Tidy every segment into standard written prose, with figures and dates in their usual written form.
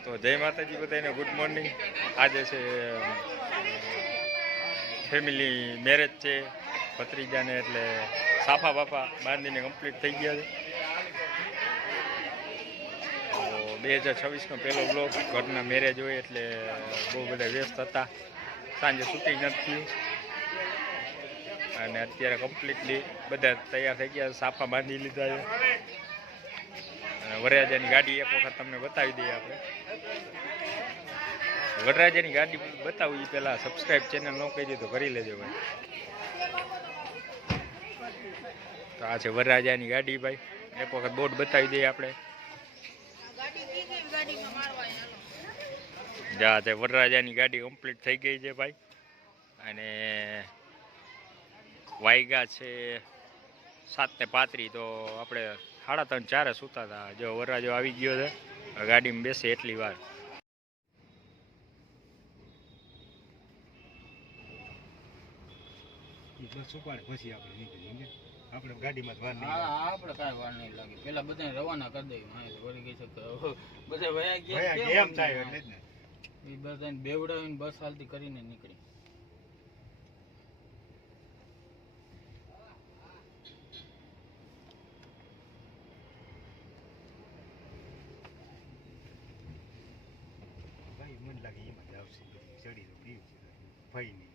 તો જય માતાજી બધાને, ગુડ મોર્નિંગ. આજે છે ફેમિલી મેરેજ છે ભત્રીજાને, એટલે સાફા બાફા બાંધીને કમ્પ્લીટ થઈ ગયા છે. તો 2026નો પહેલો બ્લોગ, ઘરના મેરેજ હોય એટલે બહુ બધા વ્યસ્ત હતા. સાંજે શૂટિંગ નથી થયું અને અત્યારે કમ્પ્લીટલી બધા તૈયાર થઈ ગયા. સાફા બાંધી લીધા છે અને વરરાજાની ગાડી એક વખત તમને બતાવી દઈએ આપણે. વરરાજાની ગાડી બતાવું એ પહેલાં સબસ્ક્રાઈબ ચેનલ ન કરી તો કરી લેજો ભાઈ. તો આ છે વરરાજાની ગાડી ભાઈ, એક વખત બોર્ડ બતાવી દઈએ આપણે. જા તે વરરાજાની ગાડી કમ્પ્લીટ થઈ ગઈ છે ભાઈ. અને વાયગા છે 7:35, તો આપણે 3:30-4 સૂતા હતા. જો વરરાજો આવી ગયો છે, ગાડીમાં બેસે એટલી વાર. આપણે ગાડીમાં વાર નહીં, આપણે કાંઈ વાર નહીં લાગે. પેલા બધાને રવાના કરી દઈએ, વળી ગઈ છે બધા વયા ગયા એમ થાય એટલે જ ને. એ બધાને બેવડાવીને બસ હાલતી કરીને નીકળી. ભાઈ મને લાગે એમાં જ આવશે, ચડી તો પીવું છે ભાઈ નહીં.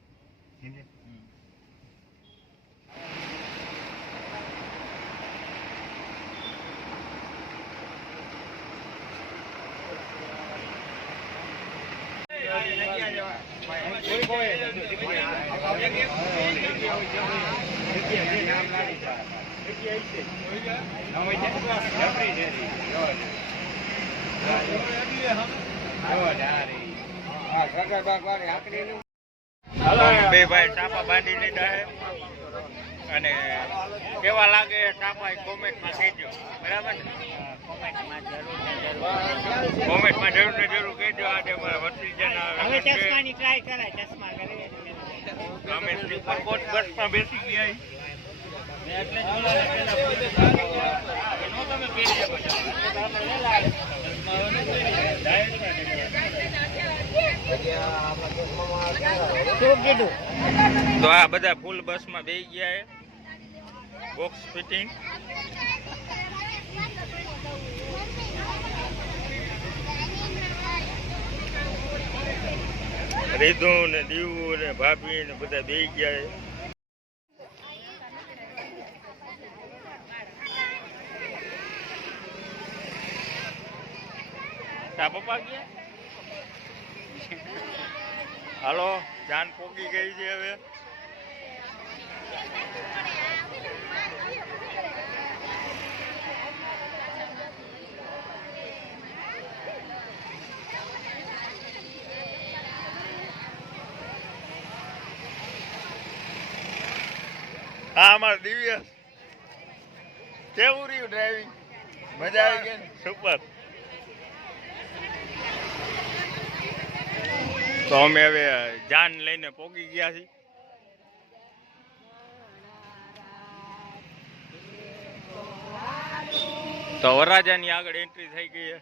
બે ભાઈ ટાપા બાંધી લીધા છે અને કેવા લાગે ટાપા કોમેન્ટમાં કહેજો, બરાબર ને? કોમેન્ટમાં જરૂર ને જરૂર કહેજો. આજે અમારા ભત્રીજાના હવે ચશ્માની ટ્રાય કરાય, ચશ્મા કરી અમે સ્લીપર કોચ બસમાં બેસી ગયા. તો આ બધા ફૂલ બસમાં બેસી ગયા, બોક્સ ફિટિંગ. રીધુ ને દીવું ને ભાભી ને બધા બેસી ગયા. તા પપ્પા ગયા. હાલો, જાન પોકી ગઈ છે હવે. હા, અમારું દિવ્ય કેવું રહ્યું ડ્રાઇવિંગ? મજા આવી ગઈ ને? સુપર. તો અમે હવે જાન લઈને પોગી ગયા છીએ. તો વરરાજાની આગળ એન્ટ્રી થઈ ગઈ છે.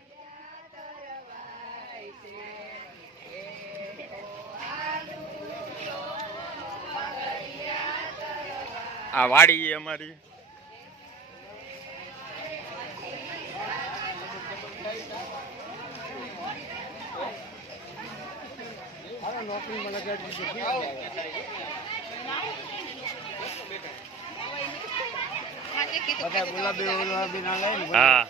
આ વાડી અમારી. ગુલાબી ના લઈને હા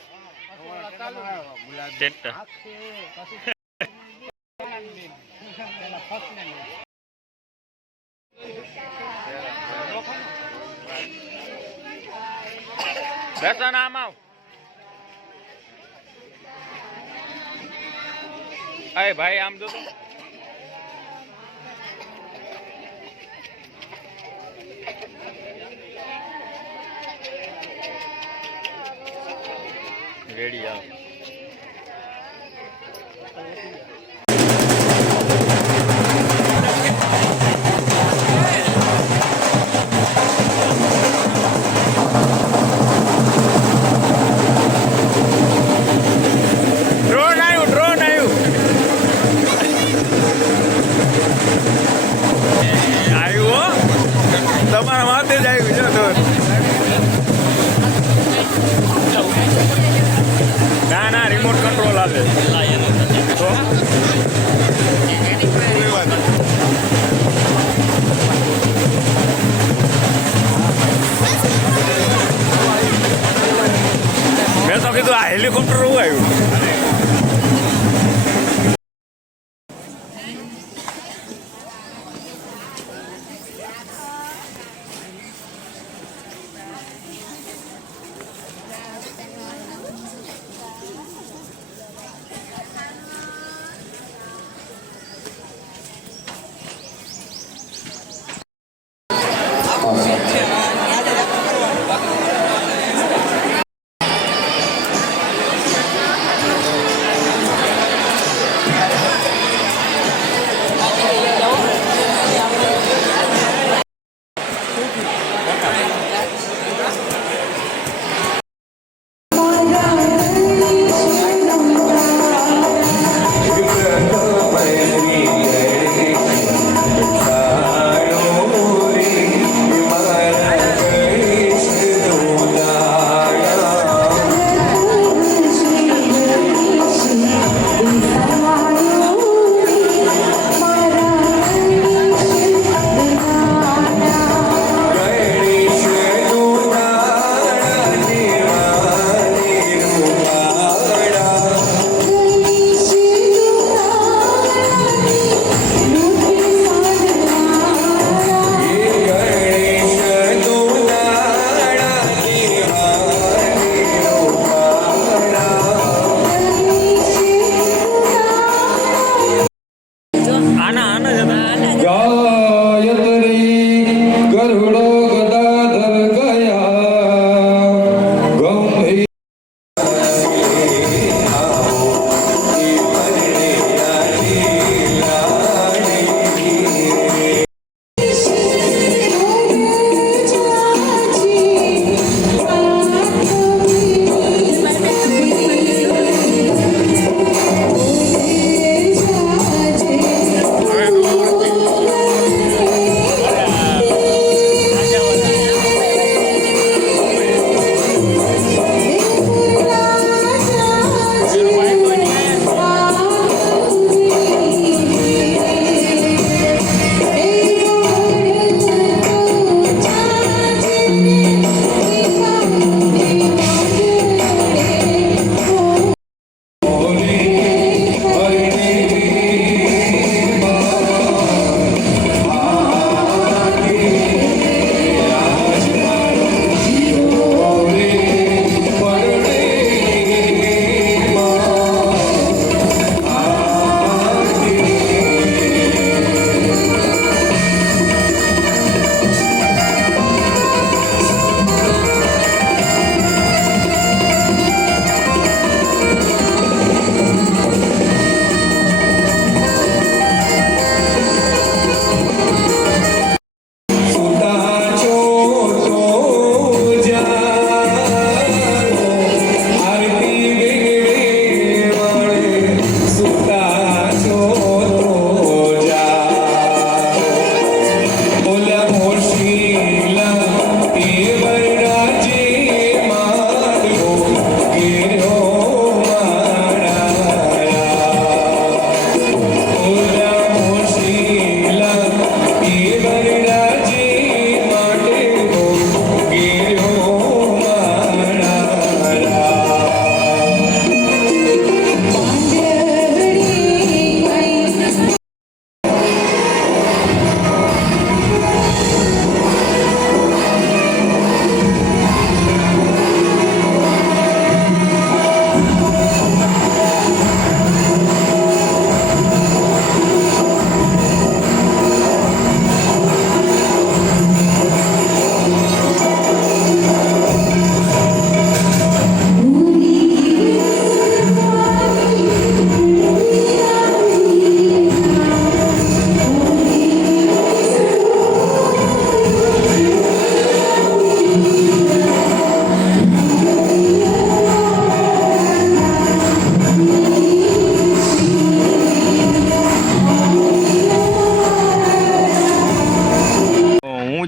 દર્શન આમ આવ. અરે ભાઈ આમ જો રેડી આવ. ડ્રોન આવ્યું. હેલિકોપ્ટર આવ્યું.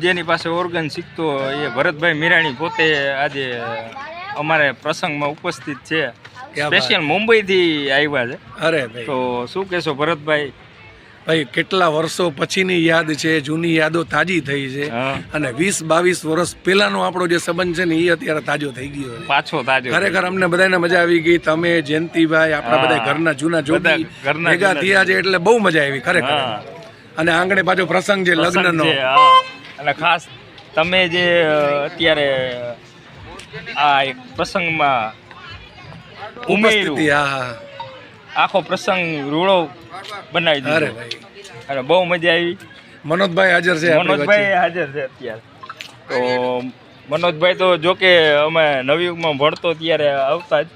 જેની પાસે ઓર્ગન શીખતો એ ભરતભાઈ મીરાણી પોતે આજે અમારે પ્રસંગમાં ઉપસ્થિત છે. સ્પેશિયલ મુંબઈથી આવ્યા છે. અરે ભાઈ તો શું કહેશો ભરતભાઈ, ભાઈ કેટલા વર્ષો પછીની યાદ છે, જૂની યાદો તાજી થઈ છે હા. અને 20-22 વર્ષ પહેલાનો આપણો જે સંબંધ છે ને એ અત્યારે તાજો થઈ ગયો છે. પાછો તાજો ખરેખર અમને બધાને મજા આવી ગઈ. તમે જયંતિભાઈ આપણા બધા ઘરના જૂના જોગી ઘરના ભેગા જૂના થયા છે એટલે બહુ મજા આવી ખરેખર. હા. અને આંગણે પાછો પ્રસંગ છે લગ્નનો. પ્રસંગ છે, હા. અને ખાસ તમે જે અત્યારે આ એક પ્રસંગમાં ઉમેર્યું, ઉપસ્થિતિ, હા હા. આખો પ્રસંગ રૂડો બનાવી અરે દીધો ભાઈ અને બહુ મજા આવી. મનોજભાઈ હાજર છે આપણી મનોજભાઈ વચ્ચે. હાજર છે અત્યારે. તો મનોજભાઈ તો જો કે અમે નવયુગમાં ભણતો ત્યારે આવતા જ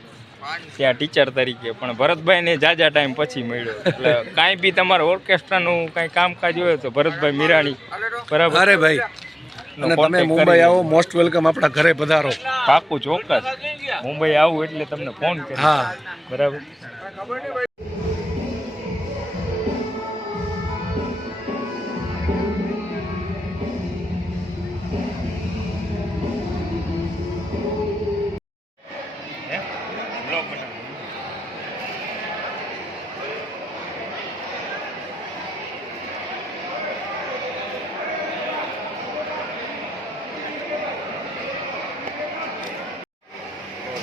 ત્યાં ટીચર તરીકે, પણ ભરતભાઈને જાજા ટાઈમ પછી મળ્યો. એટલે કાંઈ બી તમારે ઓર્કેસ્ટ્રાનું કાંઈ કામકાજ હોય તો ભરતભાઈ મીરાણી બરાબર અરે ભાઈ અને તમે મુંબઈ આવો મોસ્ટ વેલકમ, આપણા ઘરે પધારો. પાકું ચોક્કસ. મુંબઈ આવું એટલે તમને ફોન કરી. હા બરાબર.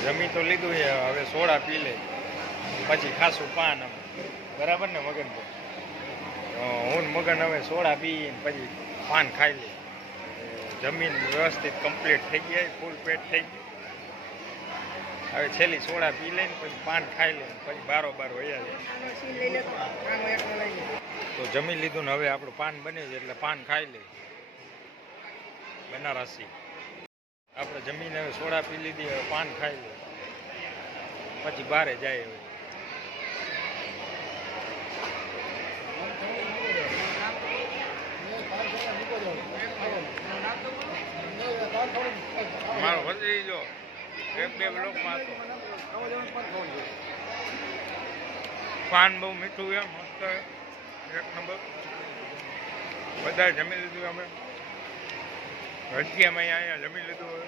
જમી તો લીધું છે, હવે સોડા પી લે પછી ખાસું પાન અમે. બરાબર ને મગનભાઈ? હું ને મગન હવે સોડા પી પછી પાન ખાઈ લે. જમીન વ્યવસ્થિત કમ્પ્લીટ થઈ ગયા, ફૂલ પેટ થઈ ગયું. હવે છેલ્લી સોડા પી લઈને પછી પાન ખાઈ લે પછી બારોબાર વયા જાય. તો જમી લીધું ને હવે આપણું પાન બન્યું છે એટલે પાન ખાઈ લે બનારસી. આપણે જમીને હવે સોડા પી લીધી, હવે પાન ખાઈ લે પછી બહારે જાય. હવે મારો વધી જો એક બે બ્લોકમાં હતો. પાન બહુ મીઠું એમ મસ્ત એક નંબર. બધા જમી લીધું અમે. હજી અમે અહીંયા જમી લીધું હવે.